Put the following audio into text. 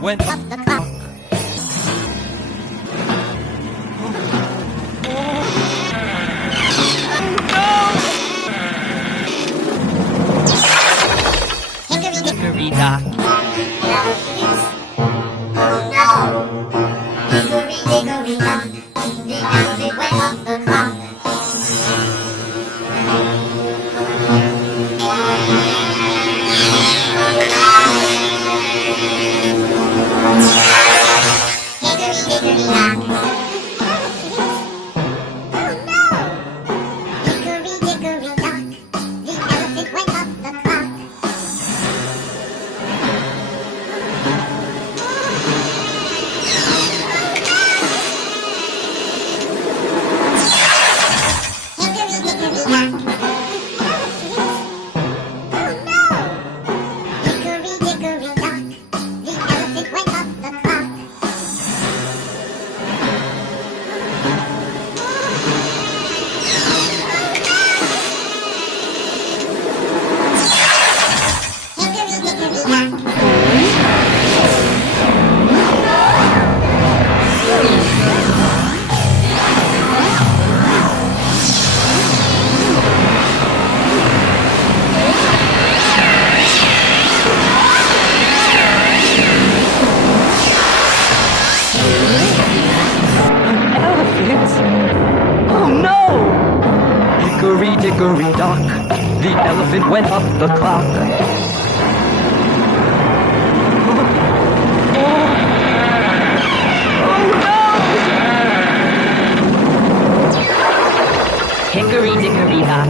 went up the clock. Hickory Dickory Dock. Oh no! Hickory Dickory Dock, the elephant went up the clock. Hickory Dickory Dock. Oh no! Hickory Dickory Dock, the elephant went up the clock. Hickory Dickory Dock. Oh no! Hickory Dickory Dock, the elephant went up the clock. Hickory Dickory Dock. Elephants? Oh no! Hickory Dickory Dock, the elephant went up the clock. Oh no! Hickory Dickory Dock,